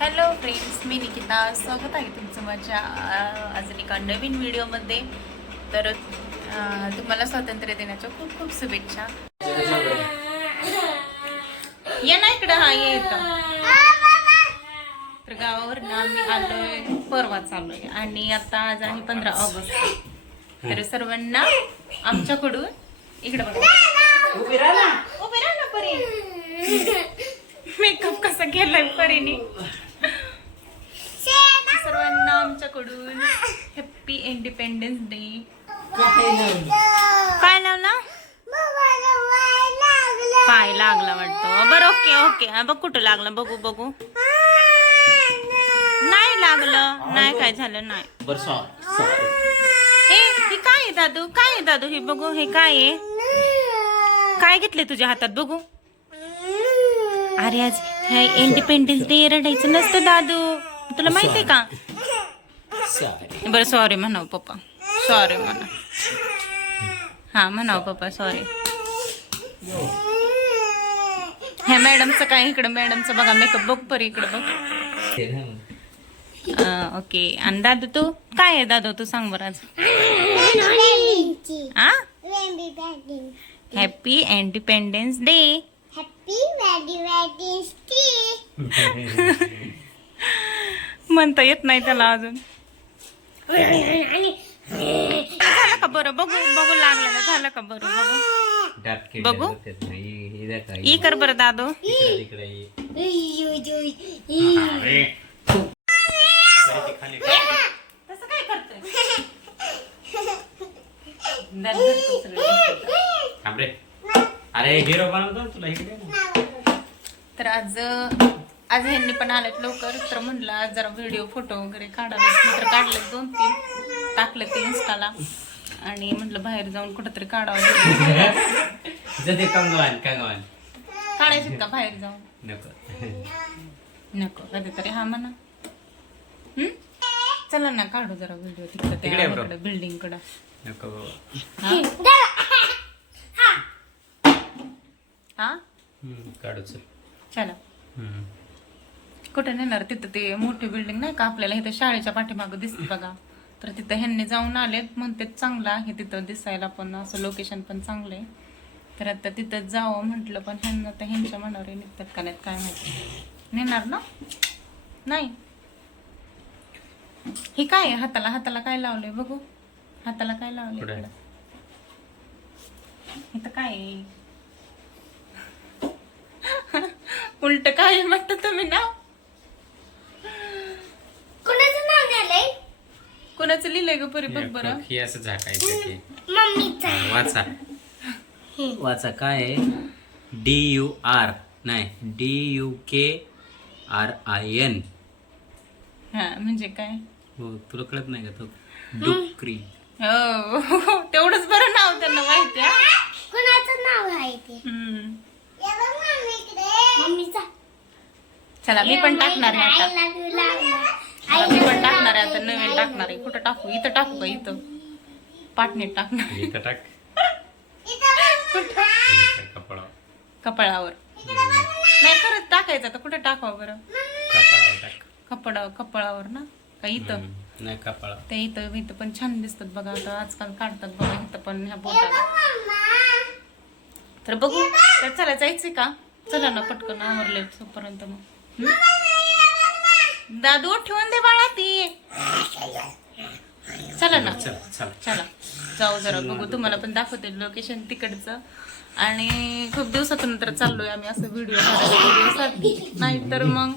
Hello friends, मी निकिता. स्वागत आहे तुमचं माझ्या अजून एका नवीन व्हिडिओमध्ये. तर तुम्हाला स्वातंत्र्य दिनाच्या खूप खूप शुभेच्छा. ये ना इकडं. हा ये इथं. तर गावावर आम्ही आलोय, परवा चाललोय आणि आता आज आहे 15 ऑगस्ट. तर सर्वांना आमच्याकडून इकडे बघा. उभी राहा ना परी. मेकअप कसा केलाय परीने. सर्वांना आमच्याकडून हॅप्पी इंडिपेंडन्स डे. काय लावला? पाय लागला वाटतं. बरं, ओके ओके. बघ कुठं लागलं, बघू बघू. नाही लागलं, नाही काय झालं नाही. हे काय आहे दादू? काय आहे दादू? हे बघू, हे काय आहे? काय घेतले तुझ्या हातात बघू? अरे आज हे इंडिपेंडन्स डे रडायचं नसतं दादू, तुला माहितीये का? बरं सॉरी म्हणाव पप्पा, सॉरी म्हणा. हा म्हणाव पप्पा सॉरी. ह्या मॅडमचं काय इकडं? मॅडमचं बघा मेकअप बघ परी, इकडं बघ. ओके. आणि दादू तू काय आहे? दादू तू सांग बरं आज. Happy independence day. म्हणता येत नाही त्याला अजून. झालं का बरं? बघू बघू लागलं झालं का बरं? बघू बघू. ई कर बरं दादू. तसं काय करतोय? अरे हिरो बनवतो तुला इकडे. तर आज ह्यांनी पण आलेत लवकर. तर म्हणलं आज जरा व्हिडिओ फोटो वगैरे काढावे. तर काढले 2-3 टाकले ते इंस्टाला. आणि म्हटलं बाहेर जाऊन कुठंतरी काढावं. काढायचे का बाहेर जाऊन? नको कधीतरी. हा म्हणा. चला ना काढू जरा व्हिडिओ तिकडे बिल्डिंग कडं. हा काढू चला. कुठं नेणार? तिथं ते मोठी बिल्डिंग नाही का आपल्याला इथं शाळेच्या पाठीमागं दिसते बघा. तर तिथं ह्यांनी जाऊन आलेत, म्हणते चांगलं आहे तिथं दिसायला पण, असं लोकेशन पण चांगलं आहे. तर आता तिथं जावं म्हटलं, पण ह्यांना तर ह्यांच्या मनावर निघतात का नाहीत काय माहिती. नेणार ना? नाही. हे काय आहे? हाताला काय लावलंय बघू. हाताला काय लावलंय? इथं काय आहे? उलट काय म्हणता तुम्ही नाव? कोणाचं लिहिलंय ग परी? बघ बरं. हे असं झाकायचं. वाचा वाचा काय आहे? DUR नाही DUKRIN. हा म्हणजे काय? हो तुला कळत नाही का? तो डुक्करी. हो तेवढंच बरं नाव त्यांना माहिती आहे. कुणाचं नाव आहे ते? चला मी पण टाकणार आहे आता. मी पण टाकणार आहे आता, नवीन टाकणार आहे. कुठं टाकू? इथं टाकू का? इथं पाटणीत टाकणार. इथं टाक. कपाळावर नाही खरंच टाकायचं. तर कुठं टाकावं बरं? कपाळावर ना का इथं? नाही कपाळा. ते इथं पण छान दिसतात बघा. आता आजकाल काढतात बघा इथं पण ह्या बोटाला. तर बघू. तर चला जायचंय का? चला ना पटकन आवरले तोपर्यंत. मग दादू ठेवून दे बाळा ती. चला ना चला जाऊ जरा बघू. तुम्हाला पण दाखवते लोकेशन तिकडचं. आणि खूप दिवसातून तर चाललोय आम्ही असं व्हिडिओ काढायला. नाही तर मग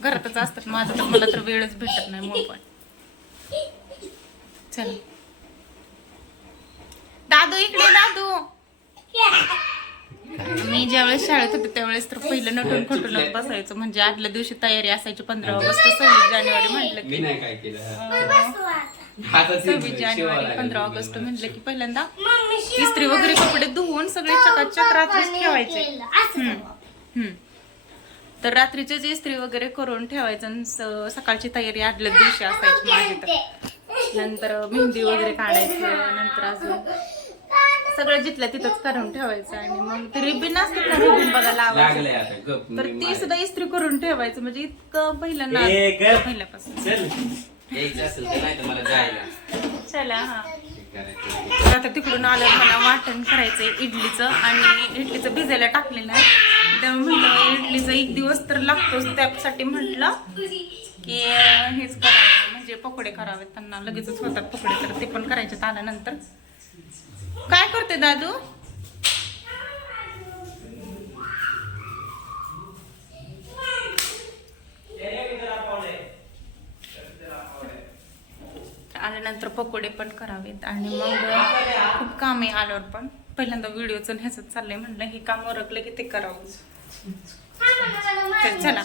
घरातच असतात माझं. तर मला तर वेळच भेटत नाही मूळ पण. चला दादू इकडे. दादू मी ज्यावेळेस शाळेत होते त्यावेळेस तर पहिलं नटून खटूनच बसायचं. म्हणजे आदल्या दिवशी तयारी असायची. 15 ऑगस्ट 26 जानेवारी म्हटलं की 26 जानेवारी 15 ऑगस्ट म्हटलं की पहिल्यांदा इस्त्री वगैरे कपडे धुवून सगळे चकाचक रात्रीच ठेवायचे. तर रात्रीचीच इस्त्री वगैरे करून ठेवायचं. सकाळची तयारी आदल्या दिवशी असायची माझी. तर नंतर मेहंदी वगैरे काढायचं. नंतर अजून सगळं जिथल्या तिथंच करून ठेवायचं आणि मग ते रिबीन असतात ना रिबीन बघा लावायचं लागले आता गप तर ती सुद्धा इस्त्री करून ठेवायचं म्हणजे इतकं पहिलं ना ए, गप. पहिल्यापासून चल यायचं असेल तर नाही तर मला जायला चला हा तर आता तिकडून आलं मला वाटण करायचंय इडलीचं आणि इडलीचं भिजायला टाकलेलं आहे त्यामुळे म्हटलं इडलीचं एक दिवस तर लागतोच त्यासाठी म्हटलं की हेच करावं म्हणजे पकोडे करावेत त्यांना लगेचच होतात पकोडे तर ते पण करायचे आल्यानंतर काय करते दादू आल्यानंतर पकोडे पण करावेत आणि मग खूप काम आहे आल्यावर पण पहिल्यांदा व्हिडिओचं ह्याचं चाललंय म्हटलं हे काम ओरखलं की ते करावं तर चला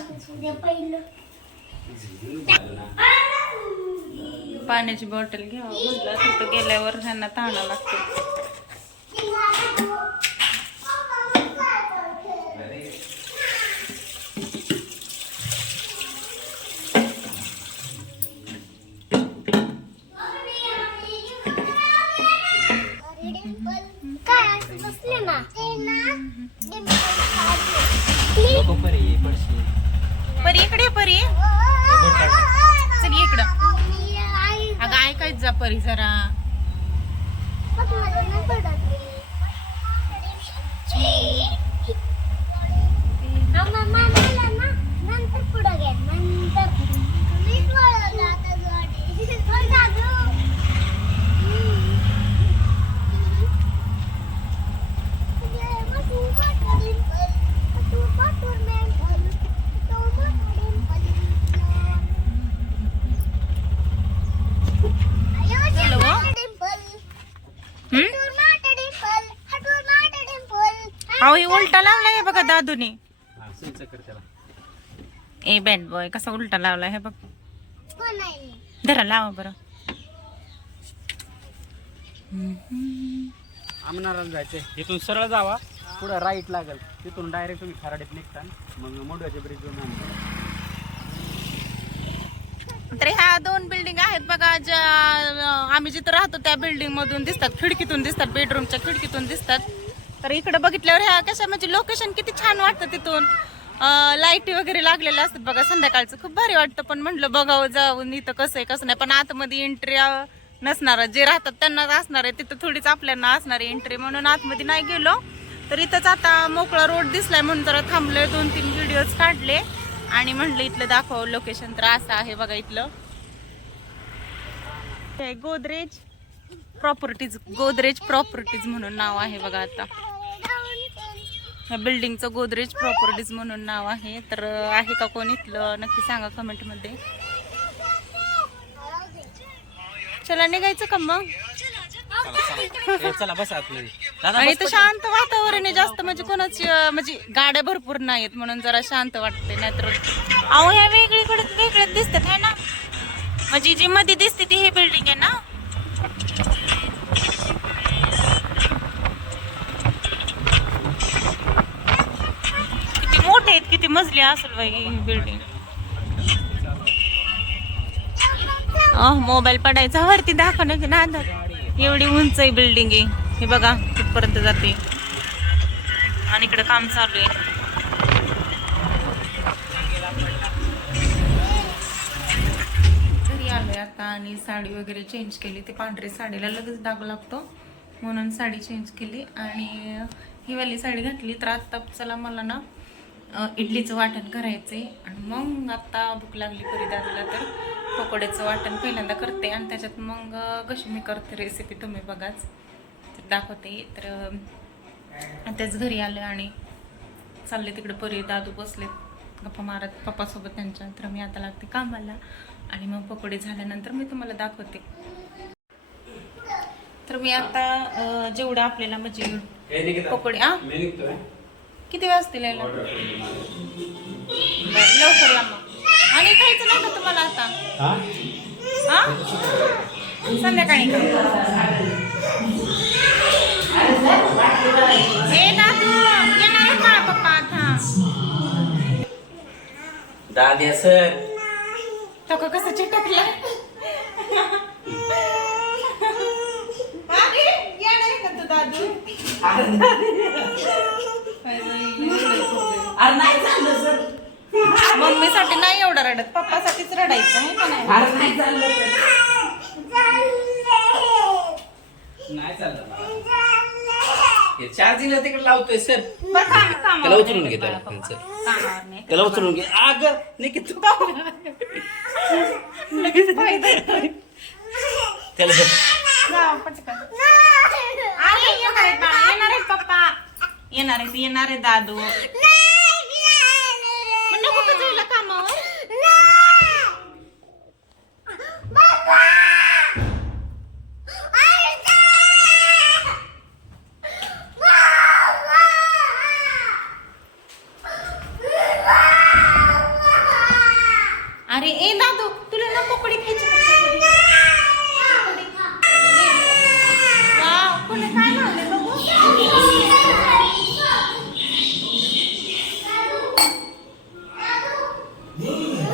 पाण्याची बॉटल घ्यावं म्हटलं तिथं गेल्यावर ह्यांना ताणा लागतो काय असं बसले ना नको परी पडशी परी इकडे परी चल इकडं अगं ऐकायच जा परी जरा नंतर पुढं घ्या नंतर मीच वळवलं आता अहो हे उलटा लावलाय हे बघा दादूने हा सुंच कर त्याला ए बॅड बॉय कसा उलटा लावलाय हे बघ धरा लावा बरं आमनाराला जायचंय इथून सरळ जावा पुढे राईट लागेल तिथून डायरेक्ट तुम्ही खराडीत निघता मग मोडव्याच्या ब्रिजवरून तर ह्या दोन बिल्डिंग आहेत बघा ज्या आम्ही जिथं राहतो त्या बिल्डिंग मधून दिसतात खिडकीतून दिसतात बेडरूमच्या खिडकीतून दिसतात तर इकडे बघितल्यावर ह्या कशा म्हणजे लोकेशन किती छान वाटतं तिथून लाईटी वगैरे लागलेल्या असतात बघा संध्याकाळचं खूप भारी वाटतं पण म्हटलं बघावं जाऊन इथं कसं आहे कसं नाही पण आतमध्ये एंट्री नसणार जे राहतात त्यांनाच असणार आहे तिथं थोडीच आपल्याला असणार आहे एंट्री म्हणून आतमध्ये नाही गेलो तर इथंच आता मोकळा रोड दिसलाय म्हणून जरा थांबलोय 2-3 व्हिडिओज काढले आणि म्हटलं इथलं दाखव लोकेशन तर असं आहे बघा इथलं गोदरेज प्रॉपर्टीज म्हणून नाव आहे बघा आता ह्या बिल्डिंगचं गोदरेज प्रॉपर्टीज म्हणून नाव आहे तर आहे का कोण इथलं नक्की सांगा कमेंट मध्ये चला निघायचं का मग चला बस आतमध्ये आणि इथं शांत वातावरण आहे जास्त म्हणजे कोणाची म्हणजे गाड्या भरपूर नाहीत म्हणून जरा शांत वाटते नाहीतर अहो ह्या वेगळीकडे दिसतात है ना म्हणजे जी मध्ये दिसते ती ही बिल्डिंग आहे ना किती मोठे आहेत किती मजली असेल बाई ही बिल्डिंग मोबाईल पडायचा वरती दाखवण्याची ना एवढी उंच आहे बिल्डिंग आहे हे बघा तिथपर्यंत जाते आणि इकडे काम चालू आहे घरी आलोय आता आणि साडी वगैरे चेंज केली ती पांढरी साडीला लगेच डाग लागतो म्हणून साडी चेंज केली आणि ही वाली साडी घातली तर आता चला मला ना इडलीचं वाटण करायचंय आणि मग आता भूक लागली परी दादूला तर पकोड्याचं वाटण पहिल्यांदा करते आणि त्याच्यात मग कशी मी करते रेसिपी तुम्ही बघाच तर दाखवते तर त्याच घरी आलं आणि चालले तिकडे परी दादू बसलेत गप्पा मारत पप्पासोबत त्यांच्या तर मी आता लागते कामाला आणि मग पकोडे झाल्यानंतर मी तुम्हाला दाखवते तर मी आता जेवढं आपल्याला म्हणजे पकोडे किती वाजतील यायला लवकर या मग आणि खायचं नाही का तुम्हाला आता हा संध्याकाळी का हे दादू येणार का पप्पा आता दाद्या सर तो का कसं चिटकला येणार का तू दादू दादू अरे नाही चाललं सर. मम्मीसाठी नाही एवढं रडत, पप्पासाठीच रडायचं आहे का नाही? अरे नाही चाललं नाही चाललं. चार्जिंगला तिकडे लावतोय सर. बरं, कामावर त्याला उचलून नाही घे त्याला. बाळा, पप्पा. कामावर नाही. त्याला उचलून घे. अग नाही तू लगेच फायदा आहे. त्याला जा, पटकन. अरे, येणार आहेत बाळा, येणार आहेत पप्पा, येणार आहे दादू. मग नको का जायला कामावर? अरे ए दादू, तुला ना पकोडी खायची का? वाव, कोणी काय लावले बघू.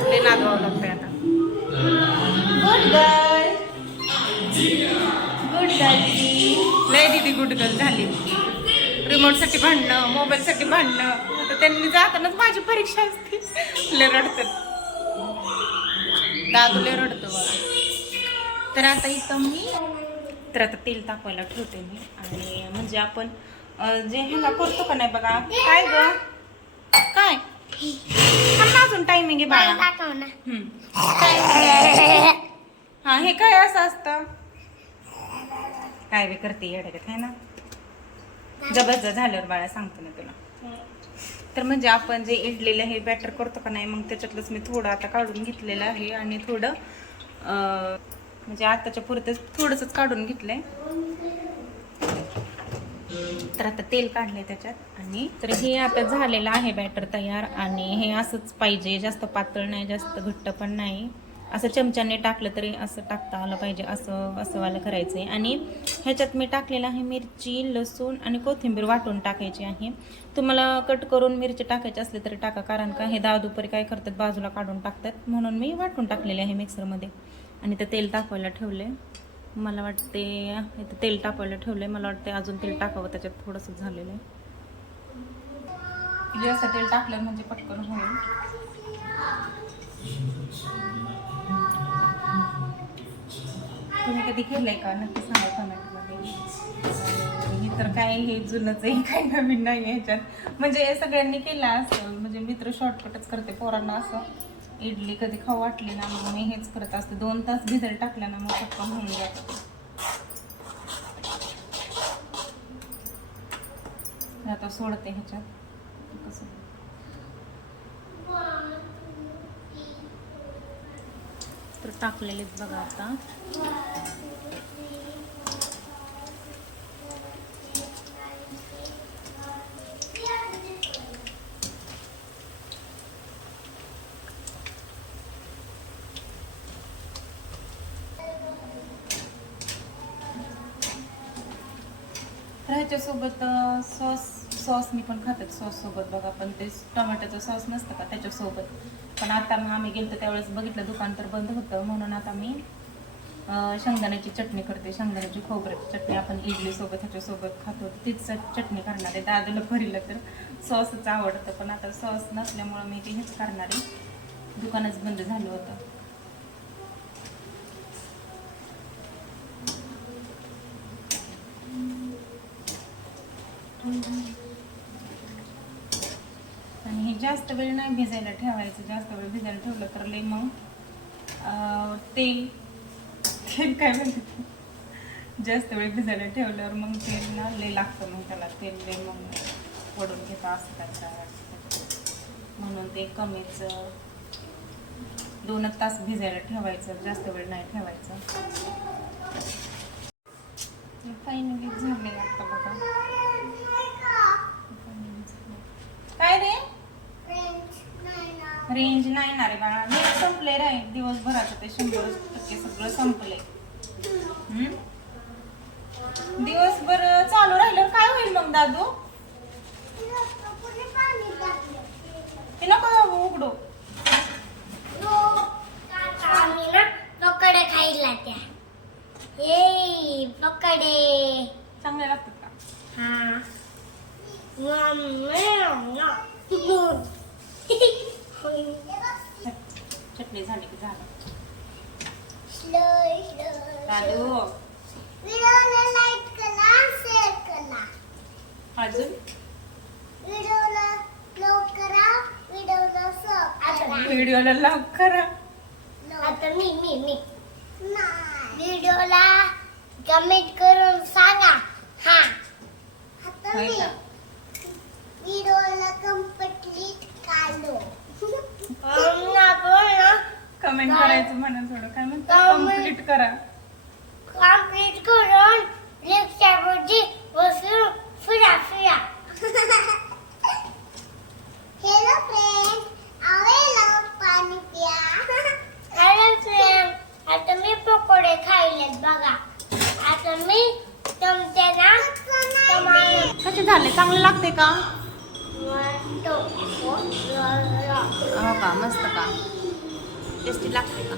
लय नादवावं लागतंय आता. Good girl, good girl. लय दीदी गुड गर्ल झाली. रिमोट साठी भांडणं, मोबाईल साठी भांडणं. आता त्यांनी जातानाच माझी परीक्षा असते. लय रडतात दादू, लय रडतो बघा. तर आता इथं मी आता तेल तापवायला ठेवते मी. आणि म्हणजे आपण जे ह्याला करतो का नाही बघा. काय ग काय अजून टायमिंग आहे बाळा. हा, हे काय असं असतं. काय बी करते येड्यागत आहे ना. जबरदस्त झाल्यावर बाळा सांगतो ना तुला. तर म्हणजे आपण जे इडलीला हे बॅटर करतो का नाही, मग त्याच्यातलंच मी थोडं आता काढून घेतलेलं आहे. आणि थोडं म्हणजे आताच्या पुरतच थोडंसंच काढून घेतलंय. तर आता तेल काढलंय त्याच्यात. आणि तर हे आता झालेलं आहे बॅटर तयार. आणि हे असंच पाहिजे, जास्त पातळ नाही, जास्त घट्ट पण नाही. असं चमच्याने टाकलं तरी असं टाकता आलं पाहिजे, असं वाला करायचं आहे. आणि ह्याच्यात मी टाकलेलं आहे मिरची, लसूण आणि कोथिंबीर वाटून टाकायची आहे. तुम्हाला कट करून मिरची टाकायची असले तरी टाका, कारण का हे दुपारी काय करतात बाजूला काढून टाकतात, म्हणून मी वाटून टाकलेले आहे मिक्सरमध्ये. आणि ते तेल तापवायला ठेवले. मला वाटते इथं तेल तापवायला ठेवले. मला वाटते अजून तेल टाकावं, त्याच्यात थोडंसं झालेलं आहे. जास्त तेल टाकलं म्हणजे पटकन होईल. तुम्ही कधी केलंय का नक्की सांगा कमेंटमध्ये. हे तर काय हे जुनंच आहे, काही नवीन नाही आहे ह्याच्यात. म्हणजे सगळ्यांनी केलं असं. म्हणजे मित्र शॉर्टकटच करते पोरांना. असं इडली कधी खाऊ वाटली ना, मग मी हेच करत असते. 2 तास भिजायला टाकल्या ना, मग पटकन होऊन जातं. आता सोडते ह्याच्यात कसं. तर टाकलेलेच बघा आता. तर ह्याच्यासोबत सॉस मी पण खातात सॉस सोबत बघा. पण ते टोमॅटोचं सॉस नसतं का त्याच्यासोबत. पण आता मग आम्ही गेलो त्यावेळेस बघितलं दुकान तर बंद होतं, म्हणून आता मी शेंगदाण्याची चटणी करते. शेंगदाण्याची खोबऱ्याची चटणी आपण इडलीसोबत ह्याच्यासोबत खातो, तीच चटणी करणार आहे. दादूला भरीला तर सॉसच आवडतं, पण आता सॉस नसल्यामुळं मी ते हेच करणार आहे. दुकानच बंद झालं होतं. आणि हे जास्त वेळ नाही भिजायला ठेवायचं. जास्त वेळ भिजायला ठेवलं तर लय मग तेल काय म्हणते, जास्त वेळ भिजायला ठेवल्यावर मग तेल ना लय लागतं. मग त्याला तेल लय मग ओढून घेतं असं काय. म्हणून ते कमीच 2 तास भिजायला ठेवायचं, जास्त वेळ नाही ठेवायचं. फायनली झालेलं आता बघा. काय रे रेंज नाही ना रे बाळा. मी संपले रे दिवसभराचं, ते 100% सगळं संपले. दिवसभर चालू राहिल्यावर काय होईल मग दादू? ते नको उघडू. आम्ही ना पकोडे खायला त्या. ए पकोडे चांगले लागतात का? काढली की झालं. स्लो दादू व्हिडिओला लाईक करा, शेअर करा. अजून व्हिडिओला लाईक करा, व्हिडिओला सबस्क्राइब करा. व्हिडिओला लाईक करा. आता मी व्हिडिओला कमेंट करून सांगा. हा आता होय मी का? व्हिडिओला कंप्लीट काढलो. कमेंट करायचं म्हणा थोडं काय म्हणतो Comment. कम्प्लीट करा. कंप्लीट करून रिक्षामध्ये बसून फिरा. हॅलो फ्रेंड, आवेला पाणी प्या. हॅलो फ्रेंड, आता मी पकोडे खायलेत बघा. आता मी तुम्हाला कसे झाले चांगले लागते का? हो का मस्त का टेस्टी लागते का?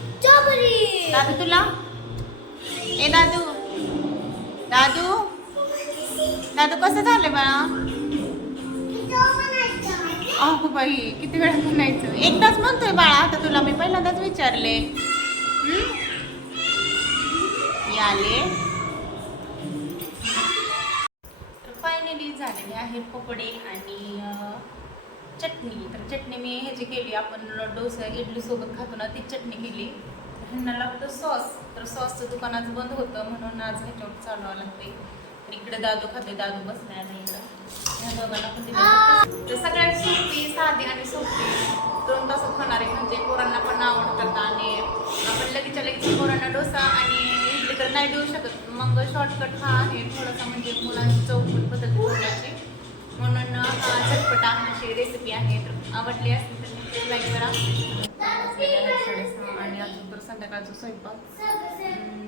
दादू तुला ए दादू कसं झालं बाळा? अहो बाई किती वेळा म्हणायचं एकदाच म्हणतोय बाळा. आता तुला मी पहिल्यांदाच विचारले. आले फायनली झालेले आहेत पकोडे आणि चटणी. तर चटणी मी ह्याची केली, आपण डोसा इडली सोबत खातो ना ती चटणी केली. ह्यांना लागतं सॉस, तर सॉसचं दुकानाचं बंद होतं म्हणून आज ह्याच्यावर चालवावं लागते. तर इकडे दादू खाते, दादू बसलाय नाही इकडं. ह्या दोघांना पण दिलं. तर सगळ्यात सोपी साधी आणि सोपी 2 तासात खाणारे म्हणजे पोरांना पण आवडतात आणि आपण लगेच पोरांना डोसा आणि इडली तर नाही देऊ शकत. मग शॉर्टकट हा आहे थोडासा म्हणजे मुलांची चौकट पद्धत ठेवण्याची म्हणून हा झटपटा अशी रेसिपी आहे. तर आवडली असेल तर नक्कीच लाईक करा. 6:30 आणि अजून तर संध्याकाळचं स्वयंपाक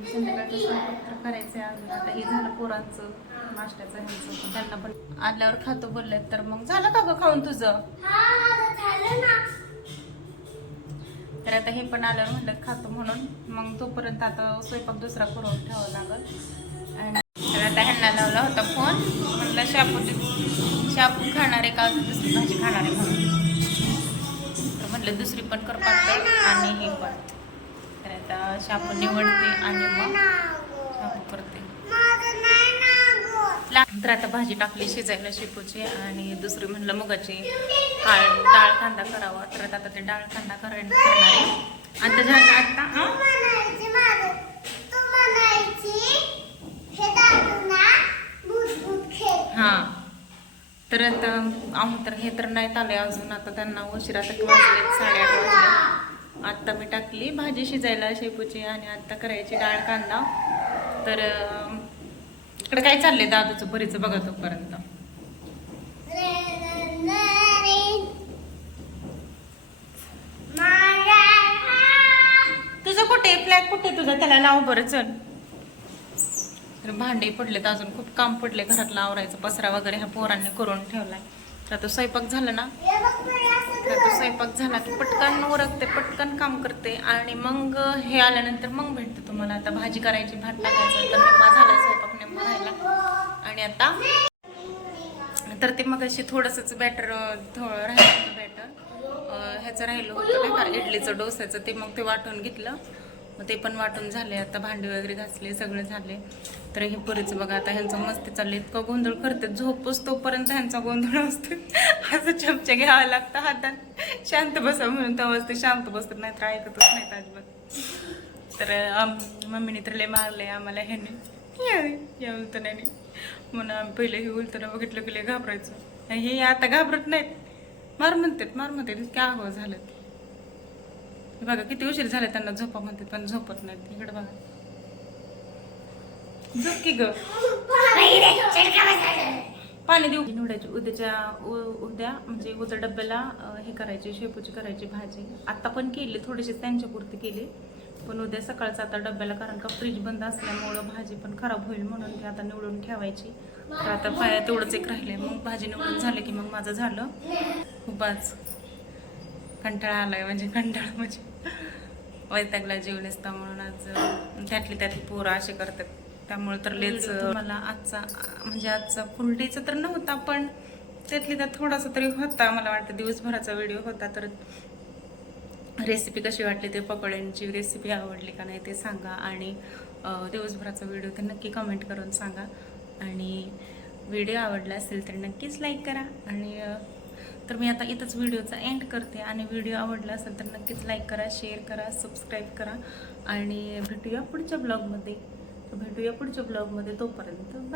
तर करायचं आहे अजून. आता हे झालं पोरांचं नाश्त्याचं ह्यांचं, त्यांना पण आल्यावर खातो बोलले. तर मग झालं का गं खाऊन तुझं? तर आता हे पण आल्यावर म्हणलं खातो म्हणून मग तोपर्यंत आता स्वयंपाक दुसरा करून ठेवावा लागल. आणि तर आता ह्यांना लावला होता फोन, म्हणलं शापू खाणार आहे का दुसरी भाजी खाणार आहे म्हणून. तर म्हटलं दुसरी पण कर पातळ आणि हे पण. तर आता शापू निवडते आणि मग शापू करते. तर आता भाजी टाकली शिजायला शेपूची आणि दुसरी म्हणलं मुगाची डाळ कांदा करावा. तर आता ते डाळ कांदा करणार आहे. आता झालं आता हा. तर आता तर हे तर नाहीत आले अजून. आता त्यांना उशिरा तक वाजले 8:30 वाजले. आत्ता मी टाकली भाजी शिजायला शेपूची आणि आत्ता करायची डाळ कांदा. तर इकडे काय चाललंय दादूचं बरीचं बघा तोपर्यंत. तुझं कुठे फ्लॅग कुठे तुझा त्याला लाव बरं चल. तर भांडे पडलेत अजून खूप काम पडले घरातलं आवरायचं पसरा वगैरे ह्या पोरांनी करून ठेवलाय. तर आता स्वयंपाक झाला ना तर आता स्वयंपाक झाला की पटकन उरकते पटकन काम करते आणि मग हे आल्यानंतर मग भेटते तुम्हाला. आता भाजी करायची भात टाकायचं तर निम्मा झालाय स्वयंपाक निम्मा राहिला. आणि आता तर ते मग अशी थोडंसंच बॅटर राहिलं होतं बॅटर ह्याचं राहिलं होतं नाही का इडलीचं डोस्याचं ते मग ते वाटून घेतलं. मग ते पण वाटून झाले. आता भांडी वगैरे घासले सगळे झाले. तर हे पुरीचं बघा आता ह्यांचं मस्ती चालले. इतकं गोंधळ करते झोपच तोपर्यंत ह्यांचा गोंधळ असतो. असं चमचे घ्यावं लागतं हातात शांत बसा म्हणून तेव्हाच ते शांत बसतात नाहीतर ऐकतच नाहीत अजिबात. तर मम्मीने तर लय मारले आम्हाला ह्याने या उलतण्याने म्हणून आम्ही पहिले हे उलतणं बघितलं की लय घाबरायचं. हे आता घाबरत नाहीत मार म्हणतात क्या हो झालं. बघा किती उशीर झाले त्यांना झोपा म्हणतात पण झोपत नाहीत. इकडे बघा झोप की ग पाणी देऊ निवडायची. उद्या म्हणजे उद्या डब्याला हे करायची शेपूची करायची भाजी. आता पण केली थोडीशी त्यांच्यापुरती केली पण उद्या सकाळचं आता डब्याला कारण का फ्रीज बंद असल्यामुळं भाजी पण खराब होईल म्हणून ती आता निवडून ठेवायची. तर आता तेवढंच एक राहिले मग भाजी निवडून झाले की मग माझं झालं. खूपच कंटाळा आलाय म्हणजे कंटाळा म्हणजे वैतागला जीव नसता म्हणून आज त्यातली पोरं असे करतात त्यामुळे तर लेच मला आजचा फुल डेचा तर नव्हता पण त्यातली त्यात थोडासा तरी होता. मला वाटतं दिवसभराचा व्हिडिओ होता तर रेसिपी कशी वाटली ते पकोड्यांची रेसिपी आवडली का नाही ते सांगा आणि दिवसभराचा व्हिडिओ तर नक्की कमेंट करून सांगा आणि व्हिडिओ आवडला असेल तर नक्कीच लाईक करा आणि तर मी आता इथंच व्हिडिओचा एंड करते आणि व्हिडिओ आवडला असेल तर नक्कीच लाईक करा, शेअर करा, सबस्क्राईब करा आणि भेटूया पुढच्या ब्लॉगमध्ये तोपर्यंत बाय.